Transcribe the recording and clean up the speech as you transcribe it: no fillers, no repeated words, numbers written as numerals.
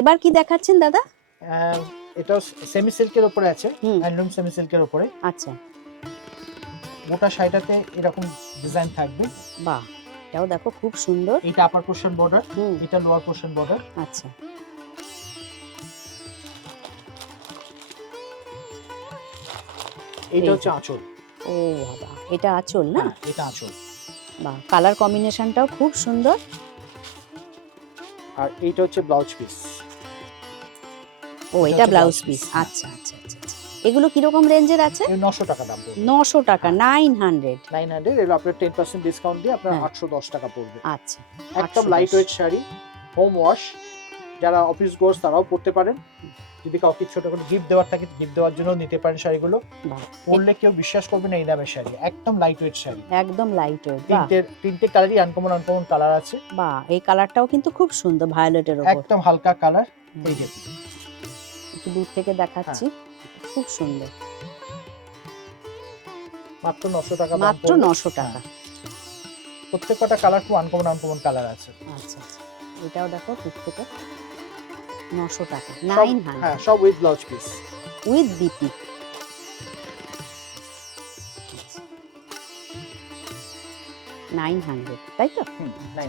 এবার কি দেখাচ্ছেন দাদা? এটাও সেমি সিল্কের উপরে আছে, হ্যান্ডলুম সেমি সিল্কের উপরে। আচ্ছা, মোটা শাড়িটাতে এরকম ডিজাইন থাকবে। বাহ, এটাও দেখো খুব সুন্দর। এটা আপার পোর্শন বর্ডার, এটা লোয়ার পোর্শন বর্ডার। আচ্ছা, এটা হচ্ছে আঁচল। ও বাবা, এটা আঁচল না? এটা আঁচল। বাহ, কালার কম্বিনেশনটাও খুব সুন্দর। আর এইটা হচ্ছে ব্লাউজ পিস। ও, এটা ব্লাউজ পিস। আচ্ছা আচ্ছা আচ্ছা। এগুলো কিরকম রেঞ্জের আছে? 900 টাকা দাম পড়বে। 900 টাকা, 900। 900 এর আপনার 10% ডিসকাউন্ট দিয়ে আপনার 810 টাকা পড়বে। আচ্ছা, একদম light weight sari, home wash, যারা অফিস গোর্স তারাও পরতে পারেন। যদি কাউকে ছোট করে গিফট দেওয়ার থাকে, গিফট দেওয়ার জন্য নিতে পারেন শাড়িগুলো। পরলে কেউ বিশ্বাস করবে না এই দামের শাড়ি। একদম লাইট ওয়েট শাড়ি, একদম লাইট ওয়েট। তিনটে কালারই আনকমন আনকমন কালার আছে। বাহ, এই কালারটাও কিন্তু খুব সুন্দর, ভায়োলেটের উপর। একদম হালকা কালার। এই যে একটু দূর থেকে দেখাচ্ছি, খুব সুন্দর। মাত্র 900 টাকা দাম মাত্র পড়বে। 900 টাকা। প্রত্যেকটা কালার খুব আনকমন আনকমন কালার আছে। আচ্ছা আচ্ছা, এটাও দেখো দূর থেকে 900 টাকা, সব- 900 হ্যাঁ, সব with blouse piece. With BP. 900, তাই তো? 900।